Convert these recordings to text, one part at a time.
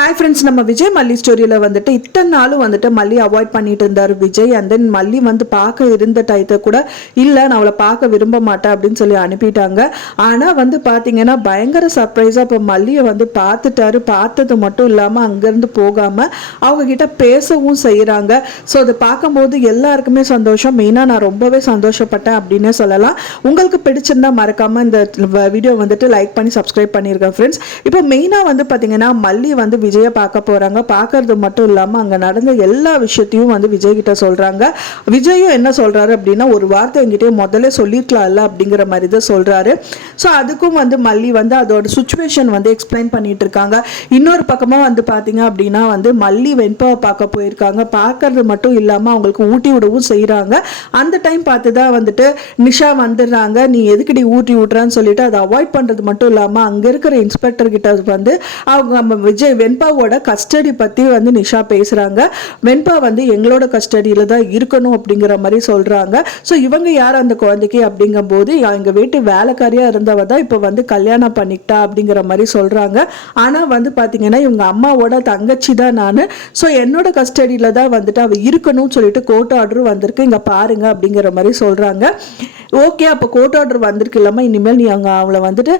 Hi friends, நம்ம விஜய் மல்லி ஸ்டோரியில் வந்துட்டு இத்தனை நாளும் வந்துட்டு மல்லி அவாய்ட் பண்ணிட்டு இருந்தார் விஜய். அண்ட் தென் மல்லி வந்து பார்க்க இருந்த டயத்தை கூட இல்லை, நான் அவளை பார்க்க விரும்ப மாட்டேன் அப்படின்னு சொல்லி அனுப்பிட்டாங்க. ஆனால் வந்து பார்த்தீங்கன்னா பயங்கர சர்ப்ரைஸாக இப்போ மல்லியை வந்து பார்த்துட்டாரு. பார்த்தது மட்டும் இல்லாமல் அங்கேருந்து போகாமல் அவங்கக்கிட்ட பேசவும் செய்கிறாங்க. ஸோ அதை பார்க்கும்போது எல்லாருக்குமே சந்தோஷம். மெயினாக நான் ரொம்பவே சந்தோஷப்பட்டேன் அப்படின்னே சொல்லலாம். உங்களுக்கு பிடிச்சிருந்தா மறக்காமல் இந்த வீடியோ வந்துட்டு லைக் பண்ணி சப்ஸ்கிரைப் பண்ணியிருக்கேன் ஃப்ரெண்ட்ஸ். இப்போ மெயினாக வந்து பார்த்தீங்கன்னா மல்லி வந்து விஜயை பார்க்க போறாங்க. பார்க்கறது மட்டும் இல்லாம அங்க நடந்த எல்லா விஷயத்தையும் வந்து விஜய் கிட்ட சொல்றாங்க. விஜயும் என்ன சொல்றாரு அப்படின்னா, ஒரு வார்த்தை என்கிட்ட முதல்ல சொல்லிருக்கலாம்ல அப்படிங்கிற மாதிரி தான் சொல்றாரு. ஸோ அதுக்கும் வந்து மல்லி வந்து அதோட சுச்சுவேஷன் வந்து எக்ஸ்பிளைன் பண்ணிட்டு இருக்காங்க. இன்னொரு பக்கமா வந்து பாத்தீங்க அப்படின்னா வந்து மல்லி வெண்பாவை பார்க்க போயிருக்காங்க. பார்க்கறது மட்டும் இல்லாம அவங்களுக்கு ஊட்டி விடவும் செய்யறாங்க. அந்த டைம் பார்த்துதான் வந்துட்டு நிஷா வந்துடுறாங்க. நீ எதுக்கடி ஊட்டி விட்றான்னு சொல்லிட்டு அதை அவாய்ட் பண்றது மட்டும் இல்லாம அங்க இருக்கிற இன்ஸ்பெக்டர் கிட்ட வந்து அவங்க நம்ம விஜய் வெண்பாவோட கஸ்டடி பத்தி வந்து நிஷா பேசுறாங்க. வெண்பா வந்து எங்களோட கஸ்டடியில தான் இருக்கணும் அப்படிங்கிற மாதிரி சொல்றாங்க. ஸோ இவங்க யார் அந்த குழந்தைக்கு அப்படிங்கும் போது எங்க வீட்டு வேலைக்காரியா இருந்தவ தான் இப்போ வந்து கல்யாணம் பண்ணிக்கிட்டா அப்படிங்கிற மாதிரி சொல்றாங்க. ஆனா வந்து பாத்தீங்கன்னா இவங்க அம்மாவோட தங்கச்சி தான் நானு. ஸோ என்னோட கஸ்டடியில தான் வந்துட்டு அவ இருக்கணும்னு சொல்லிட்டு கோர்ட் ஆர்டர் வந்திருக்கு, இங்க பாருங்க அப்படிங்கிற மாதிரி சொல்றாங்க. ஓகே, அப்போ கோர்ட் ஆர்டர் வந்திருக்கு இல்லாம இனிமேல் நீ அங்க அவளை வந்துட்டு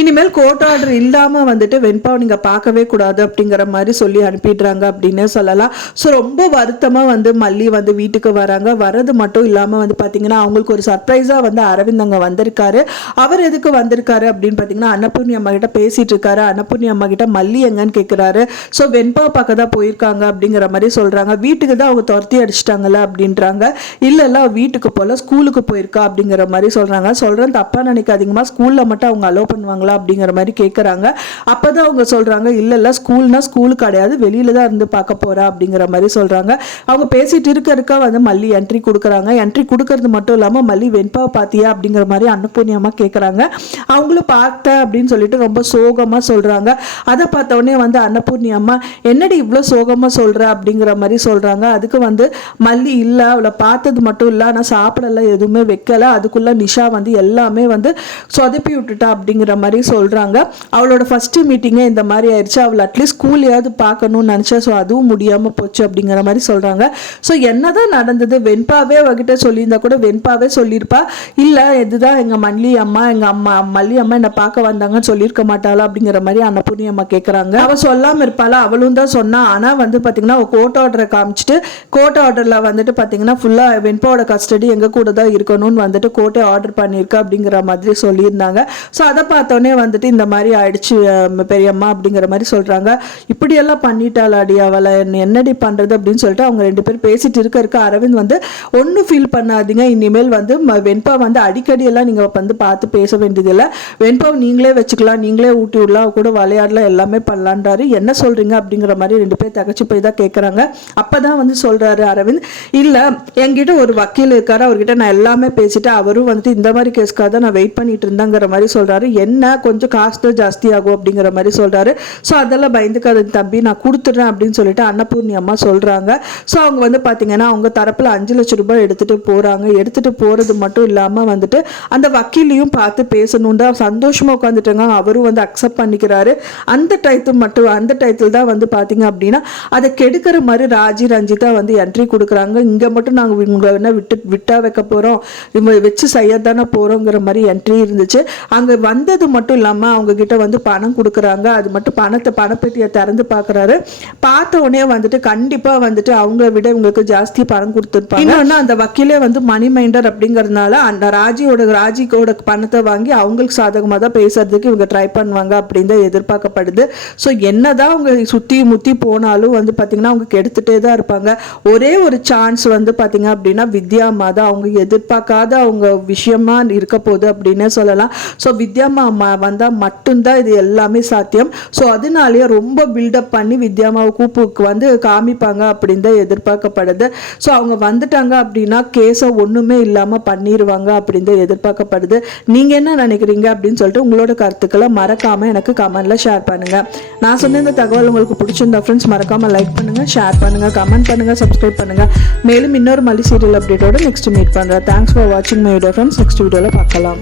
இனிமேல் கோர்ட் ஆர்டர் இல்லாம வந்துட்டு வெண்பாவை நீங்க பார்க்கவே கூடாது அப்படிங்கிற மாதிரி சொல்லி அனுப்பிடுறாங்க அப்படின்னு சொல்லலாம். ஸோ ரொம்ப வருத்தமா வந்து மல்லி வந்து வீட்டுக்கு வராங்க. வர்றது மட்டும் இல்லாம வந்து பாத்தீங்கன்னா அவங்களுக்கு ஒரு சர்ப்ரைஸா வந்து அரவிந்த் அங்க வந்திருக்காரு. அவர் எதுக்கு வந்திருக்காரு அப்படின்னு பாத்தீங்கன்னா அன்னபூர்ணி அம்மா கிட்ட பேசிட்டு இருக்காரு. அன்னபூர்ணி அம்மா கிட்ட மல்லி எங்கன்னு கேட்கிறாரு. ஸோ வெண்பா பார்க்க தான் போயிருக்காங்க அப்படிங்கிற மாதிரி சொல்றாங்க. வீட்டுக்கு தான் அவங்க துரத்தி அடிச்சிட்டாங்கல்ல அப்படின்றாங்க. இல்ல வீட்டுக்கு போல ஸ்கூலுக்கு போயிருக்கா அப்படிங்கிற மாதிரி சொல்றாங்க. சொல்றேன் தப்பா நினைக்காதீங்கம்மா, ஸ்கூல்ல மட்டும் அவங்க அலோவ் பண்ணுவாங்களா அப்படிங்கிற மாதிரி கேட்கறாங்க. அப்பதான் அவங்க சொல்றாங்க இல்ல ஸ்கூல்னா ஸ்கூல் கிடையாது, வெளியில தான் இருந்து பார்க்க போறா அப்படிங்கிற மாதிரி சொல்றாங்க. அவங்க பேசிட்டு இருக்க வந்து மல்லி என்ட்ரி கொடுக்குறாங்க. என்ட்ரி கொடுக்கறது மட்டும் இல்லாம மல்லி வெண்பாவை பாத்தியா அப்படிங்கிற மாதிரி அன்னபூர்ணி அம்மா கேட்கறாங்க. அவங்களும் பார்த்த அப்படின்னு சொல்லிட்டு ரொம்ப சோகமா சொல்றாங்க. அதை பார்த்த உடனே வந்து அன்னபூர்ணி அம்மா என்னடி இவ்வளவு சோகமா சொல்ற அப்படிங்கிற மாதிரி சொல்றாங்க. அதுக்கு வந்து மல்லி இல்ல, அவளை பார்த்தது மட்டும் இல்ல, ஆனா சாப்பிடல, எதுவுமே வைக்கல, அதுக்குள்ள நிஷா வந்து எல்லாமே வந்து சொதப்பி விட்டுட்டா அப்படிங்கிற மாதிரி சொல்றாங்க. அவளோட ஃபர்ஸ்ட் மீட்டிங்கே இந்த மாதிரி ஆயிடுச்சு. அவள் அட்லீஸ்ட் ஸ்கூல்லையாவது பார்க்கணும்னு நினைச்சா, ஸோ அதுவும் முடியாம போச்சு அப்படிங்கிற மாதிரி சொல்றாங்க. ஸோ என்னதான் நடந்தது, வெண்பாவே அவகிட்ட சொல்லியிருந்தா கூட வெண்பாவே சொல்லியிருப்பா. இல்ல இதுதான் எங்க மல்லி அம்மா மல்லி அம்மா என்னை பார்க்க வந்தாங்கன்னு சொல்லியிருக்க மாட்டாளா அப்படிங்கிற மாதிரி அன்னபூர்ணி அம்மா கேட்கறாங்க. அவ சொல்லாம இருப்பாளா, அவளும் தான் சொன்னா. ஆனா வந்து பாத்தீங்கன்னா கோர்ட் ஆர்டரை காமிச்சிட்டு கோர்ட் ஆர்டர்ல வந்துட்டு பாத்தீங்கன்னா ஃபுல்லா வெண்பாவோட கஸ்டடி எங்க கூட தான் இருக்கணும்னு வந்துட்டு கோர்ட்டே ஆர்டர் பண்ணியிருக்கா அப்படிங்கிற மாதிரி சொல்லியிருந்தாங்க. ஸோ அதை பார்த்தோன்னே வந்துட்டு இந்த மாதிரி ஆயிடுச்சு பெரியம்மா அப்படிங்கிற மாதிரி சொல்றாங்க. இப்படியெல்லாம் பண்ணிட்டாளாடி அவளை, என்னடி பண்றது அப்படின்னு சொல்லிட்டு அவங்க ரெண்டு பேரும் பேசிட்டு இருக்க அரவிந்த் வந்து ஒன்னும் ஃபீல் பண்ணாதீங்க, இனிமேல் வந்து வெண்பா வந்து அடிக்கடி எல்லாம் நீங்க வந்து பார்த்து பேச வேண்டியதில்லை, வெண்பாவை நீங்களே வச்சுக்கலாம், நீங்களே ஊட்டி விடலாம், கூட விளையாடலாம், எல்லாமே பண்ணலான்றாரு. என்ன சொல்றீங்க அப்படிங்கிற மாதிரி ரெண்டு பேர் தகச்சு போய் தான் கேட்கறாங்க. அப்பதான் வந்து சொல்றாரு அரவிந்த், இல்ல என்கிட்ட ஒரு வக்கீல் இருக்காரு, அவர்கிட்ட நான் எல்லாமே பேசிட்டு அவரும் வந்துட்டு இந்த மாதிரி கேஸ்க்காக தான் நான் வெயிட் பண்ணிட்டு இருந்தாங்கிற மாதிரி சொல்றாரு. என்ன கொஞ்சம் காசு தான் ஜாஸ்தி ஆகும் அப்படிங்கிற மாதிரி சொல்றாரு. ஸோ அதெல்லாம் பயந்துக்காத தம்பி, நான் கொடுத்துட்றேன் அப்படின்னு சொல்லிட்டு அன்னபூர்ணி அம்மா சொல்றாங்க. ஸோ அவங்க வந்து பாத்தீங்கன்னா அவங்க தரப்புல 5 லட்சம் ரூபாய் எடுத்துட்டு போறாங்க. எடுத்துட்டு போறது மட்டும் இல்லாம வந்துட்டு அந்த வக்கீலையும் பார்த்து பேசணும் தான் சந்தோஷமா உட்காந்துட்டாங்க. அவரும் வந்து அக்செப்ட் பண்ணிக்கிறாரு. அந்த டயத்தில் தான் வந்து பாத்தீங்க அப்படின்னா அதை கெடுக்கிற மாதிரி ராஜி ரஞ்சிதா வந்து என்ட்ரி கொடுக்குறாங்க. இங்க மட்டும் நாங்க உங்களை என்ன விட்டா வைக்க போறோம், வச்சு செய்யத்தானே போறோங்கிற மாதிரி என்ட்ரி இருந்துச்சு. அங்க வந்தது மட்டும் இல்லாம அவங்க கிட்ட வந்து பணம் கொடுக்குறாங்க. அது மட்டும் பணப்பெட்டியை திறந்து பாக்குறாரு. பார்த்த உடனே வந்துட்டு கண்டிப்பா வந்துட்டு அவங்கள விட உங்களுக்கு ஜாஸ்தி பணம் கொடுத்துருப்பாங்க. இன்னொன்னு அந்த வக்கீலே வந்து மணி மைண்டர் அப்படிங்கறதுனால அந்த ராஜிக்கோட பணத்தை வாங்கி அவங்களுக்கு சாதகமா தான் பேசுறதுக்கு இவங்க ட்ரை பண்ணுவாங்க அப்படின்னு தான் எதிர்பார்க்கப்படுது. ஸோ என்னதான் அவங்க சுத்தி முத்தி போனாலும் வந்து பாத்தீங்கன்னா அவங்க கெடுத்துட்டே தான் இருப்பாங்க. ஒரே ஒரு சான்ஸ் வந்து பாத்தீங்க அப்படின்னா வித்யாம்மா தான், அவங்க எதிர்பார்க்காத அவங்க விஷயமா இருக்க போகுது அப்படின்னு சொல்லலாம். ஸோ வித்யாம்மா வந்தா மட்டும்தான் இது எல்லாமே சாத்தியம். ஸோ அதனாலேயே ரொம்ப பில்டப் பண்ணி வித்யாம்மாவை கூப்புக்கு வந்து காமிப்பாங்க அப்படின்னு தான் எதிர்பார்க்கப்படுது. ஸோ அவங்க வந்துட்டாங்க அப்படின்னா கேஸை ஒண்ணுமே இல்லாம பண்ணிடுவாங்க அப்படின்னு தான் எதிர்பார்க்கப்படுது. நீங்க என்ன நினைக்கிறீங்க அப்படின்னு சொல்லிட்டு உங்களோட கருத்துக்களை மறக்காம எனக்கு கமெண்ட்ல ஷேர் பண்ணுங்க. நான் சொன்ன இந்த தகவல் உங்களுக்கு பிடிச்சிருந்தா ஃப்ரெண்ட்ஸ் மறக்காம லைக் பண்ணுங்க, ஷேர் பண்ணுங்க, கமெண்ட் பண்ணுங்க, சப்ஸ்கிரைப் பண்ணுங்க. மேலும் இன்னொரு மல்லி சீரியல் அப்டேட்டோட நெக்ஸ்ட் மீட் பண்றேன். தேங்க்ஸ் ஃபார் வாட்சிங் மை வீடியோ ஃப்ரெண்ட்ஸ். நெக்ஸ்ட் வீடியோல பார்க்கலாம்.